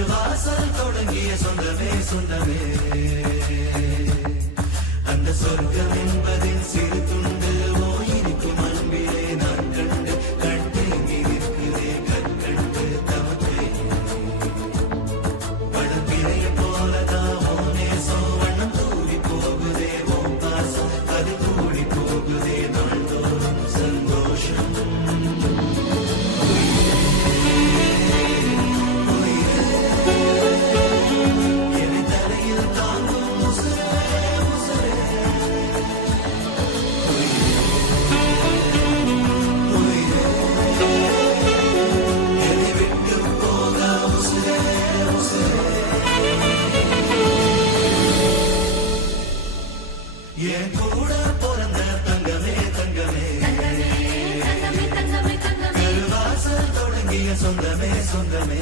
கருவாசல் தொடங்கிய சொந்தமே சொந்தமே அந்த சொர்க்கம் என்பதில் சிறு துண்டு ஓயிருக்கும் அன்பிலே நான் கண்டு கண்டேங்கி நிற்கிறே கற்கண்டு தமக்கே பழப்பிறைய போலதான் ஓ நேசம் வண்ணம் தூவி போகுதே ஓ பாசம் அது கூடி போகுதே நாள்தோறும் சந்தோஷம் என் கூட பிறந்த தங்கமே தங்கமே கருவாசல் தொடங்கிய சொந்தமே சொந்தமே